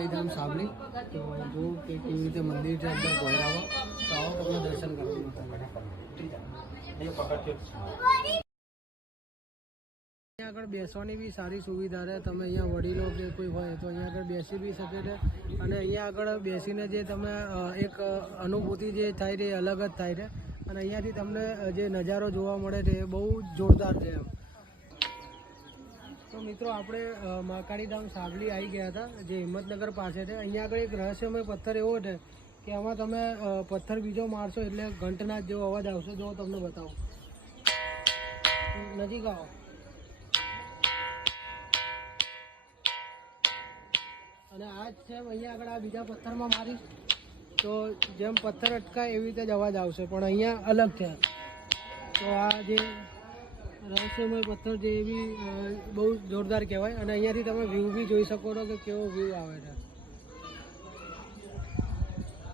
મહાકાળી ધામ સાબલી તો જો કે કેવી રીતે મંદિર છે અંદર પહોંચાડવા તો આવો તમને દર્શન કરવાનું. અહીંયા આગળ બેસવાની બી સારી સુવિધા છે. તમે અહીંયા વડીલો કે કોઈ હોય તો અહીંયા આગળ બેસી બી શકે છે અને અહીંયા આગળ બેસીને જે તમે એક અનુભૂતિ જે થાય છે એ અલગ જ થાય છે અને અહીંયાથી તમને જે નજારો જોવા મળે છે એ બહુ જોરદાર છે એમ. તો મિત્રો આપણે મહાકાળી ધામ સાબલી આવી ગયા હતા જે હિંમતનગર પાસે છે. અહીંયા આગળ એક રહસ્યમય પથ્થર એવો છે કે આમાં તમે પથ્થર બીજો મારશો એટલે ઘંટના જેવો અવાજ આવશે. જો તમને બતાવો, નજીક આવો. અને આ જ છે અહીંયા આગળ આ બીજા પથ્થરમાં મારીશ તો જેમ પથ્થર અટકાય એવી રીતે જ અવાજ આવશે પણ અહીંયા અલગ છે. તો આ જે રહસ્યમય પથ્થર જે એ બી બહુ જોરદાર કહેવાય અને અહીંયાથી તમે વ્યૂ બી જોઈ શકો છો કે કેવો વ્યૂ આવે છે.